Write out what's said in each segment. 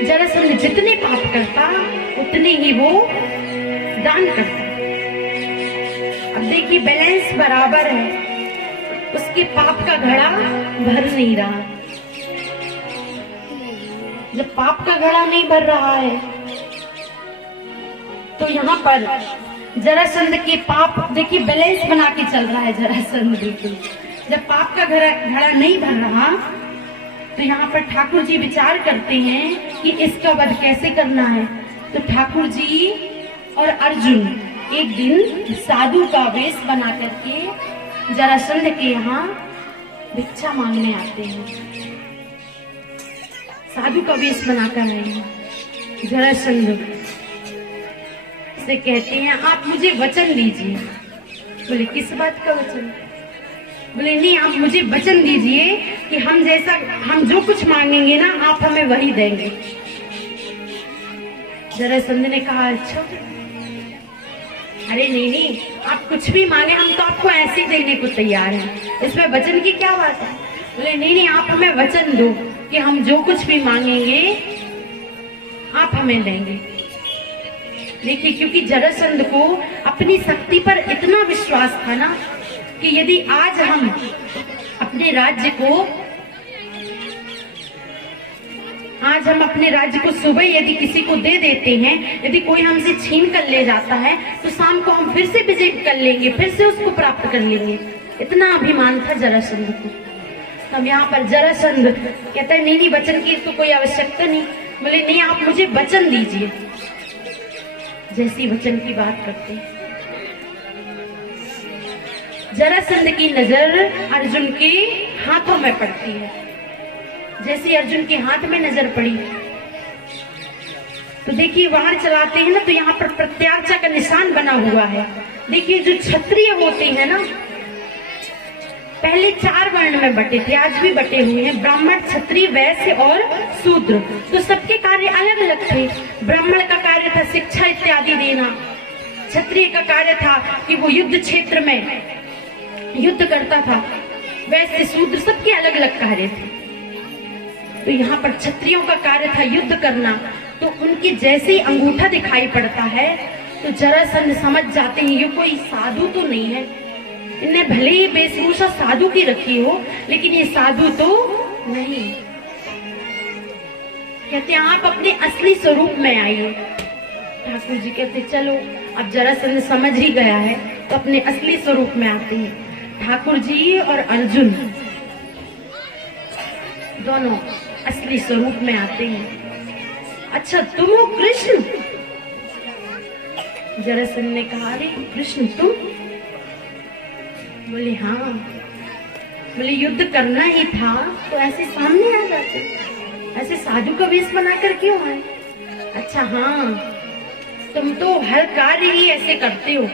जरासंध जितने पाप करता उतने ही वो दान करता। अब देखिए बैलेंस बराबर है, उसके पाप का घड़ा भर नहीं रहा। जब पाप का घड़ा नहीं भर रहा है तो यहाँ पर जरासंध के पाप देखिए बैलेंस बना के चल रहा है जरासंध। बिल्कुल जब पाप का घड़ा नहीं भर रहा तो यहाँ पर ठाकुर जी विचार करते हैं कि इसका वध कैसे करना है। तो ठाकुर जी और अर्जुन एक दिन साधु का वेश बना करके जरासंध के यहाँ भिक्षा मांगने आते हैं। साधु का वेश बनाकर आए हैं। जरासंध से कहते हैं आप मुझे वचन दीजिए। बोले किस बात का वचन? बोले नहीं, आप मुझे वचन दीजिए कि हम जो कुछ मांगेंगे ना आप हमें वही देंगे। जरासंध ने कहा अच्छा, अरे नहीं, आप कुछ भी मांगे हम तो आपको ऐसे ही देने को तैयार हैं, इसमें वचन की क्या बात है। बोले नहीं, आप हमें वचन दो कि हम जो कुछ भी मांगेंगे आप हमें देंगे। देखिए क्योंकि जरासंध को अपनी शक्ति पर इतना विश्वास था ना कि यदि आज हम अपने राज्य को सुबह यदि किसी को दे देते हैं, यदि कोई हमसे छीन कर ले जाता है तो शाम को हम फिर से विजिट कर लेंगे, फिर से उसको प्राप्त कर लेंगे। इतना अभिमान था जरासंध को। तब यहाँ पर जरासंध कहता है नहीं, वचन की तो कोई आवश्यकता नहीं। बोले नहीं, आप मुझे वचन दीजिए। जैसी वचन की बात करते हैं, जरासंध की नजर अर्जुन के हाथों में पड़ती है। जैसे अर्जुन के हाथ में नजर पड़ी तो देखिए वार चलाते हैं ना, तो यहाँ पर प्रत्यार्चा का निशान बना हुआ है। देखिए जो क्षत्रिय होते हैं ना, पहले 4 वर्ण में बटे थे, आज भी बटे हुए हैं, ब्राह्मण, क्षत्रिय, वैश्य और शूद्र। तो सबके कार्य अलग अलग थे। ब्राह्मण का कार्य था शिक्षा इत्यादि देना, क्षत्रिय का कार्य था कि वो युद्ध क्षेत्र में युद्ध करता था, वैश्य, शूद्र, सबके अलग अलग कार्य थे। तो यहाँ पर क्षत्रियों का कार्य था युद्ध करना। तो उनके जैसे ही अंगूठा दिखाई पड़ता है तो जरासंध समझ जाते हैं ये कोई साधु तो नहीं है। इन्हें भले ही वेशभूषा साधु की रखी हो लेकिन ये साधु तो नहीं। कहते हैं आप अपने असली स्वरूप में आइए। ठाकुर जी कहते चलो, अब जरासंध समझ ही गया है तो अपने असली स्वरूप में आते हैं। ठाकुर जी और अर्जुन दोनों असली स्वरूप में आते हैं। अच्छा तुम हो कृष्ण? जरासंध ने कहा अरे कृष्ण तुम? बोले हाँ। बोले युद्ध करना ही था तो ऐसे सामने आ जाते, ऐसे साधु का वेश बनाकर क्यों आए? अच्छा हाँ, तुम तो हर कार्य ही ऐसे करते हो,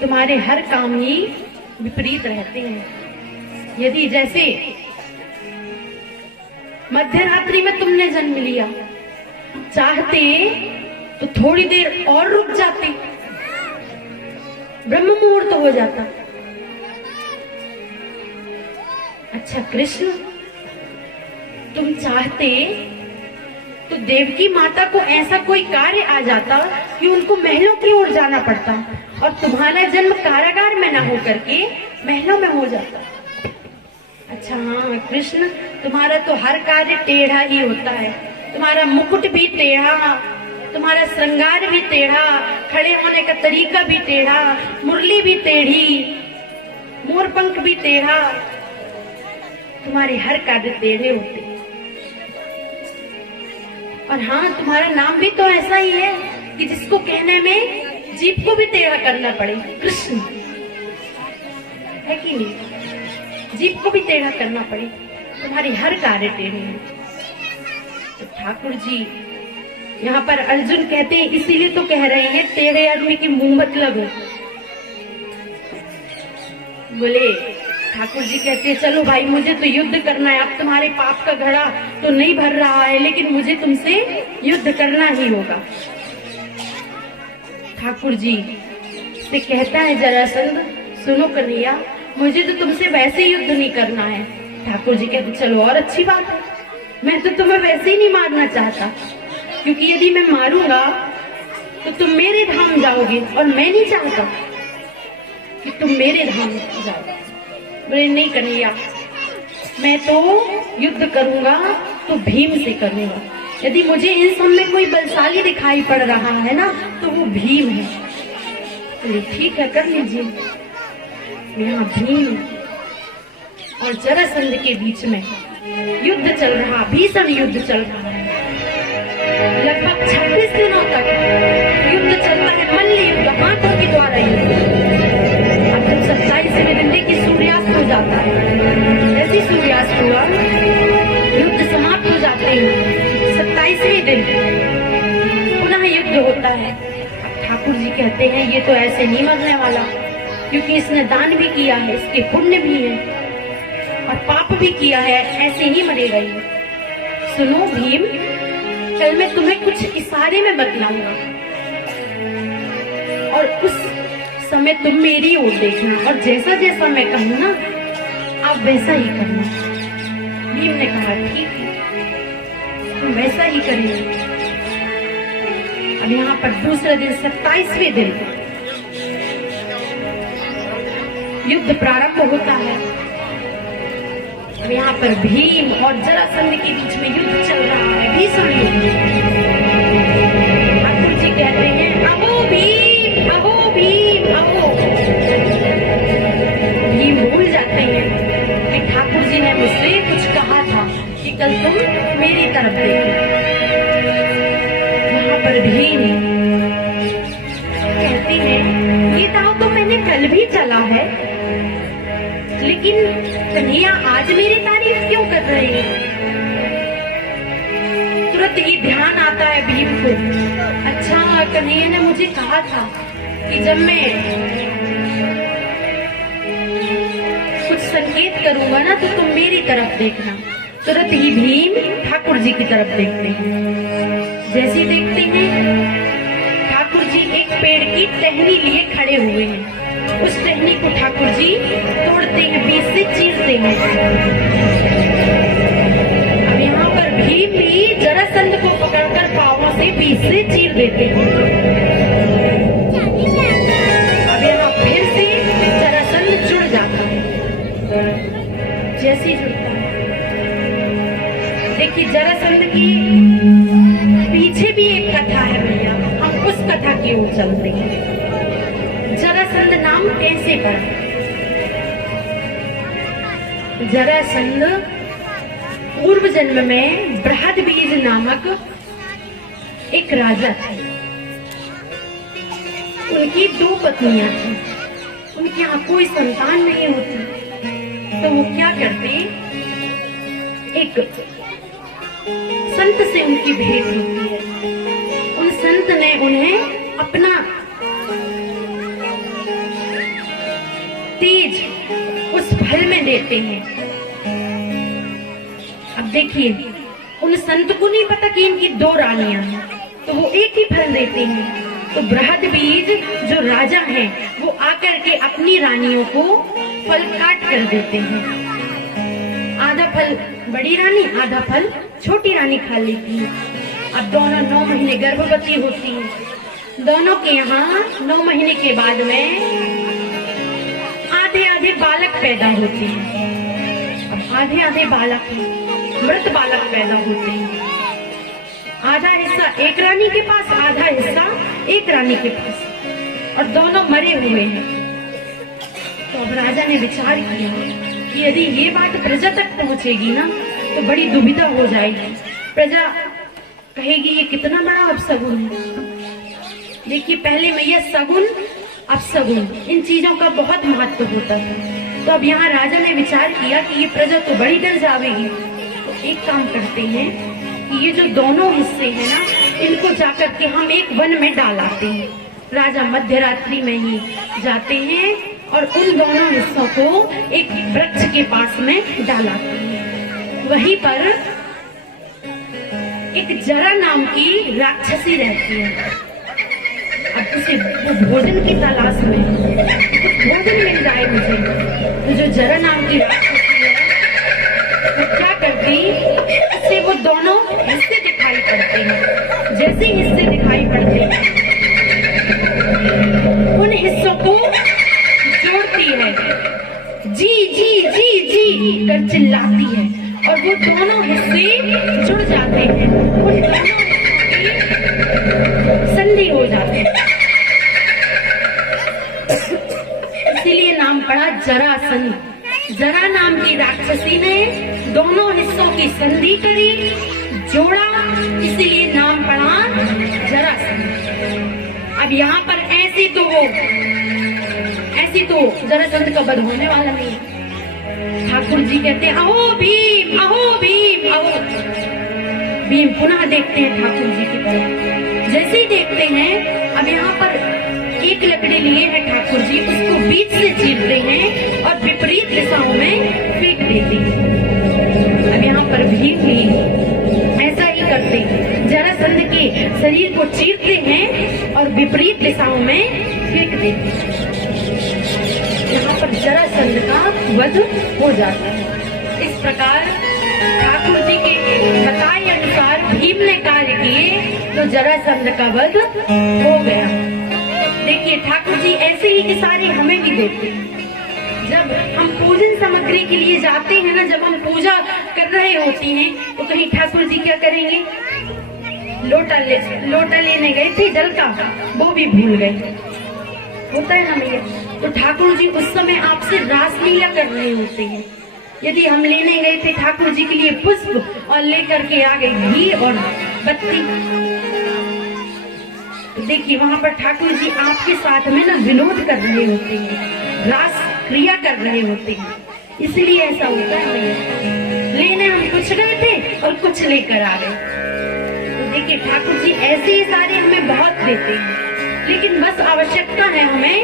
तुम्हारे हर काम ही विपरीत रहते हैं। यदि जैसे मध्य रात्रि में तुमने जन्म लिया, चाहते तो थोड़ी देर और रुक जाते, ब्रह्म मुहूर्त हो जाता। अच्छा कृष्ण, तुम चाहते तो देवकी माता को ऐसा कोई कार्य आ जाता कि उनको महलों की ओर जाना पड़ता और तुम्हारा जन्म कारागार में ना होकर के महलों में हो जाता। अच्छा हाँ कृष्ण, तुम्हारा तो हर कार्य टेढ़ा ही होता है, तुम्हारा मुकुट भी टेढ़ा, तुम्हारा श्रृंगार भी टेढ़ा, खड़े होने का तरीका भी टेढ़ा, मुरली भी टेढ़ी, मोरपंख भी टेढ़ा, तुम्हारे हर कार्य टेढ़े होते। और हाँ तुम्हारा नाम भी तो ऐसा ही है कि जिसको कहने में जीभ को भी टेढ़ा करना पड़े, कृष्ण है कि नहीं? जीभ को भी टेढ़ा करना पड़े, तुम्हारे हर कार्य टेढ़े हैं। तो ठाकुर जी यहाँ पर अर्जुन कहते हैं इसीलिए तो कह रहे हैं टेढ़े आदमी की मुंह मत लगो। बोले ठाकुर जी कहते हैं चलो भाई मुझे तो युद्ध करना है, अब तुम्हारे पाप का घड़ा तो नहीं भर रहा है लेकिन मुझे तुमसे युद्ध करना ही होगा। ठाकुर जी से कहता है जरासंध सुनो कन्हैया, मुझे तो तुमसे वैसे युद्ध नहीं करना है, ठाकुर जी कहते चलो और अच्छी बात है, मैं तो तुम्हें वैसे ही नहीं मारना चाहता, क्योंकि यदि मैं मारूंगा तो तुम मेरे धाम जाओगे और मैं नहीं चाहता कि तुम मेरे धाम जाओ। बोले नहीं कन्हैया, मैं तो युद्ध करूंगा तो भीम से करूंगा। यदि मुझे इन सब में कोई बलशाली दिखाई पड़ रहा है ना तो वो भीम है। बोले ठीक है, कर लीजिए। यहाँ भीम और जरासंध के बीच में युद्ध चल रहा, भीषण युद्ध चल रहा है। लगभग 26 दिनों तक युद्ध चलता है, मल्ल युद्ध, हाथों के द्वारा युद्ध। अब जब 27वें दिन देखिए सूर्यास्त हो जाता है, जैसे सूर्यास्त हुआ युद्ध समाप्त हो जाते हैं। 27वें दिन पुनः युद्ध होता है। अब ठाकुर जी कहते हैं ये तो ऐसे नहीं मरने वाला, क्योंकि इसने दान भी किया है, इसके पुण्य भी है और पाप भी किया है, ऐसे ही मरेगा ये। सुनो भीम, कल मैं तुम्हें कुछ इशारे में बतलाऊंगा और उस समय तुम मेरी ओर देखना और जैसा जैसा मैं कहूँ ना आप वैसा ही करना। भीम ने कहा ठीक है, तुम वैसा ही करेंगे। अब यहाँ पर दूसरे दिन 27वें दिन युद्ध प्रारंभ होता है। अब यहाँ पर भीम और जरासंध के बीच में युद्ध चल रहा है, भीषण युद्ध। ठाकुर जी कहते हैं अहो भीम, अहो भीम, अहो। भीम भूल जाते हैं कि ठाकुर जी ने मुझसे कुछ कहा था कि कल तुम मेरी तरफ देखो। यहाँ पर भीम कहते हैं ये दाव तो मैंने कल भी चला है, लेकिन कन्हैया आज मेरी तारीफ क्यों कर रहे हैं? तुरंत ही ध्यान आता है भीम को, अच्छा कन्हैया ने मुझे कहा था कि जब मैं कुछ संकेत करूंगा ना तो तुम मेरी तरफ देखना। तुरंत ही भीम ठाकुर जी की तरफ देखते हैं। जैसे देखते हैं ठाकुर जी एक पेड़ की टहनी लिए खड़े हुए हैं। उस टहनी को ठाकुर जी तोड़ते हैं, बीच से चीरते हैं। अब यहाँ पर भीम भी जरासंध को पकड़कर पांवों से बीच से चीर देते हैं। अब यहाँ फिर से जरासंध जुड़ जाता है। जैसे जुड़ता है देखिए जरासंध की पीछे भी एक कथा है भैया, हम उस कथा की ओर चलते हैं। जरासंध नाम कैसे पड़ा? जरासंध पूर्व जन्म में बृहदबीज नामक एक राजा थे। उनकी 2 पत्नियां थी, उनके यहाँ कोई संतान नहीं होती, तो वो क्या करते, एक संत से उनकी भेंट होती है। उन संत ने उन्हें अपना तेज उस फल में देते हैं। अब देखिए उन संत को नहीं पता कि इनकी 2 रानियां हैं, तो वो एक ही फल देते हैं। तो बृहदबीज जो राजा हैं वो आकर के अपनी रानियों को फल काट कर देते हैं। आधा फल बड़ी रानी, आधा फल छोटी रानी खा लेती है। अब दोनों 9 महीने गर्भवती होती हैं। दोनों के यहाँ 9 महीने के बाद में आधे आधे बालक पैदा होते हैं। अब आधे आधे बालक मृत बालक पैदा होते हैं। आधा हिस्सा एक रानी के पास, आधा हिस्सा एक रानी के पास, और दोनों मरे हुए हैं। तो अब राजा ने विचार किया कि यदि ये बात प्रजा तक पहुंचेगी ना तो बड़ी दुविधा हो जाएगी। प्रजा कहेगी ये कितना बड़ा अपशगुन है। देखिए पहले मैया सगुन अपशगुन इन चीजों का बहुत महत्व होता है। तो अब यहाँ राजा ने विचार किया कि ये प्रजा तो बड़ी डर जाएगी। तो एक काम करते हैं कि ये जो दोनों हिस्से हैं ना इनको जाकर के हम एक वन में डाल आते हैं। राजा मध्य रात्रि में ही जाते हैं और उन दोनों हिस्सों को एक वृक्ष के पास में डाल आते हैं। वहीं पर एक जरा नाम की राक्षसी रहती है। अब उसे भोजन की तलाश में, कुछ भोजन मिल जाए मुझे। तो जो जरा नाम की राक्षसी है होगी उससे वो दोनों हिस्से दिखाई पड़ते हैं। जैसे हिस्से दिखाई पड़ते हैं उन हिस्सों को जोड़ती है, जी जी जी जी कर चिल्लाती है और वो दोनों हिस्से जुड़ जाते हैं, उन दोनों संधि हो जाते हैं। इसीलिए नाम पड़ा जरासंध। जरा नाम की राक्षसी ने दोनों हिस्सों की संधि करी, जोड़ा, इसीलिए नाम पड़ा जरासंध। अब यहाँ पर ऐसी तो जरासंध का वध होने वाला नहीं है। ठाकुर जी कहते हैं अहो भीम, अहो भीम, अहो भीम। पुनः देखते हैं ठाकुर जी की तरफ। जैसे ही देखते हैं, अब यहाँ पर एक लकड़ी लिए हैं ठाकुर जी, उसको बीच से चीरते हैं और विपरीत दिशाओं में फेंक देते हैं। अब यहाँ पर भीम भी ऐसा ही करते हैं, जरासंध के शरीर को चीरते हैं और विपरीत दिशाओं में फेंक देते हैं। यहाँ पर जरासंध का वध हो जाता है। इस प्रकार ठाकुर जी के बताए अनुसार भीम ने कार्य किए तो जरासंध का वध हो गया। देखिए ठाकुर जी ऐसे ही के सारे हमें भी देते हैं। जब हम पूजन सामग्री के लिए जाते हैं ना, जब हम पूजा कर रहे होती हैं तो कहीं ठाकुर जी क्या करेंगे, लोटा लेने गए थे जल का, वो भी भूल गए, होता है ना भैया। तो ठाकुर जी उस समय आपसे रासलीला कर रहे होते हैं। यदि हम लेने गए थे ठाकुर जी के लिए पुष्प और लेकर के आ गए घी और बत्ती, देखिए वहां पर ठाकुर जी आपके साथ में ना विनोद कर रहे होते हैं, रास क्रिया कर रहे होते हैं, इसलिए ऐसा होता है भैया। लेने हम कुछ गए थे और कुछ लेकर आ गए। तो देखिए ठाकुर जी ऐसे ही सारे हमें बहुत देते हैं, लेकिन बस आवश्यकता है हमें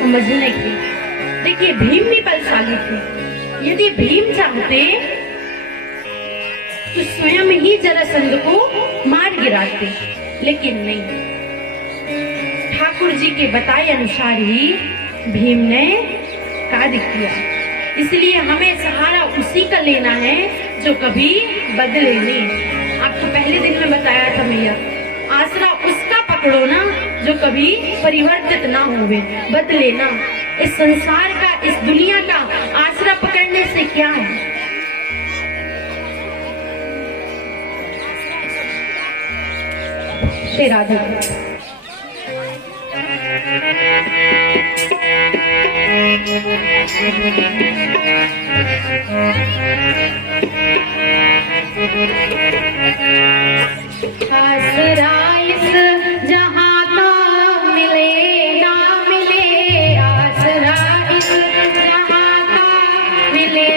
समझने की। देखिए भीम भी बलशाली थे। यदि भीम चाहते तो स्वयं ही जरासंध को मार गिराते, लेकिन नहीं, ठाकुर जी के बताए अनुसार ही भीम ने कार्य किया। इसलिए हमें सहारा उसी का लेना है जो कभी बदले नहीं। आपको पहले दिन में बताया था भैया, आसरा उसका पकड़ो ना जो कभी परिवर्तित ना होवे, बदले ना। इस संसार का, इस दुनिया का आसरा पकड़ने से क्या है। राधे आसरा इस जहां का मिले ना मिले, आसरा इस जहां का मिले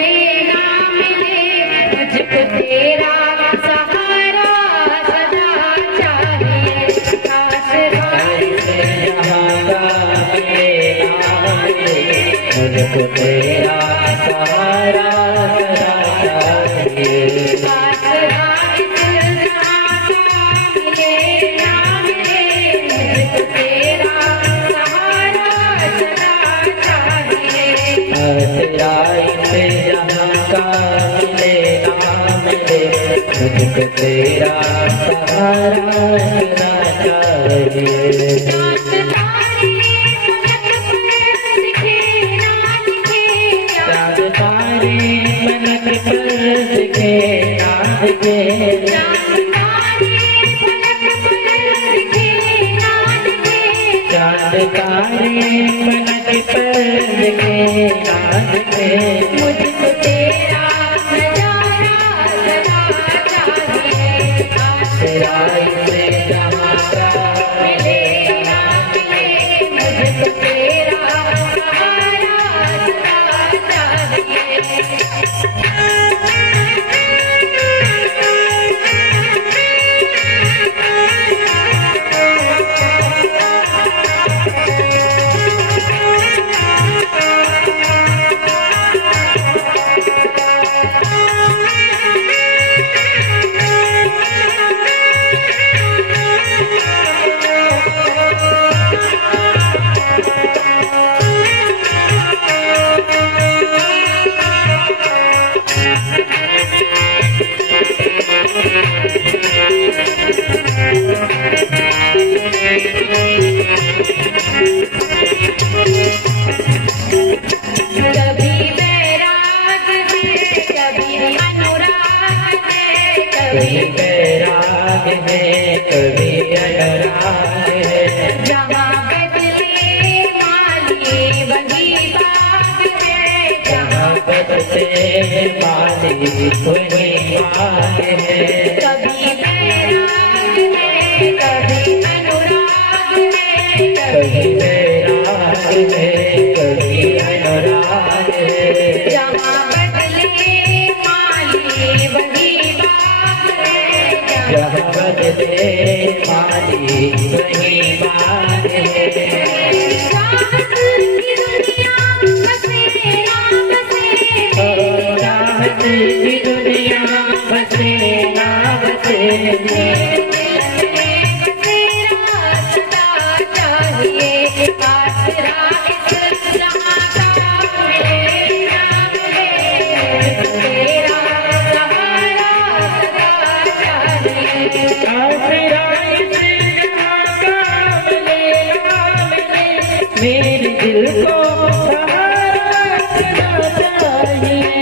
ना मिले, मुझको तेरा सहारा सदा चाहिए। आसरा इस जहां का मिले ना मिले, मुझको तेरा सहारा सदा चाहिए। मुझको तेरा सहारा सदा चाहिए। चाँद तारे पलक पर दिखे ना दिखे, चाँद तारे पलक पर दिखे ना दिखे, मुझको तेरा कभी बैराग है कभी अनुराग है। जहाँ बदले माली वही बाग है, जहाँ बदले माली वही बाग है। कभी बैराग है कभी अनुराग है, कभी बैराग है कभी अनुराग है। जहाँ बदले माली वही बाग है, जहाँ बदले माली वही बाग है। चाहत की दुनिया बसे ना बसे, चाहत की दुनिया बसे ना बसे, तेरा सदा चाहिए आसरा इस जहाँ का मिले ना मिले, तेरा सहारा सदा चाहिए। आसरा इस जहाँ का मिले ना मिले, मेरे दिल को सहारा सदा चाहिए।